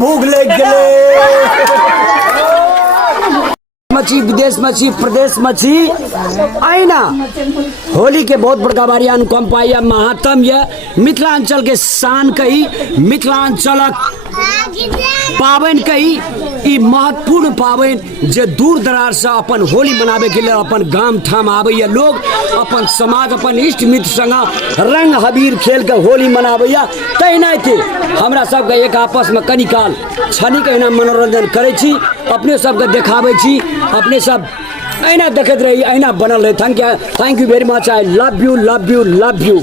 भूख लग गए मछी विदेश मछी प्रदेश मछी आईना होली के बहुत बड़का बारी अनुकंप या महात्म या मिथिलांचल के शान कही मिथिलांचल पावन कही ई महत्वपूर्ण पावन जे दूर दराज से अपन होली मनावे के लिए अपन गाम ठाम आवे लोग अपन समाज अपन इष्ट मित्र संग रंग हबीर खेल के होली मनावे तहिना थे हमरा सबके एक आपस में कनी काल छनी कहना मनोरंजन करे छी अपने सबके देखावे छी अपने सब अहिना देखते रही अहिना बनल रहे thank you very much I love you love you love you